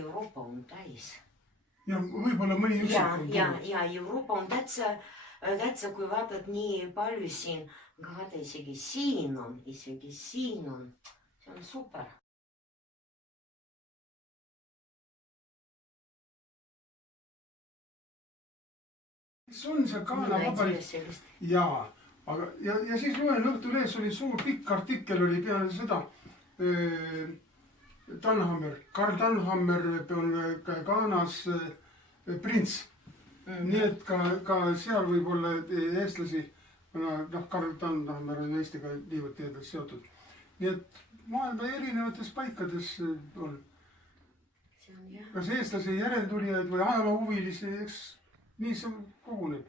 Euroopa on täis. Ja võib-olla mõni üksik on. Ja Euroopa on täitsa, kui vaatad nii palju siin, aga vaata isegi siin on, see on super. Mis on see Ghana Vabariik? Jaa, ja siis loen Õhtulehes oli suur pikk artikkel oli peale seda Karl Tannhammer on Ghanas prints. Nii et ka seal võib olla eestlasi, Karl Tannhammer on Eestiga niivõrd teedelt seotud. Nii et maailma erinevates paikades on kas eestlasi järeltulijaid või ajaloohuvilisi, eks nii see koguneb.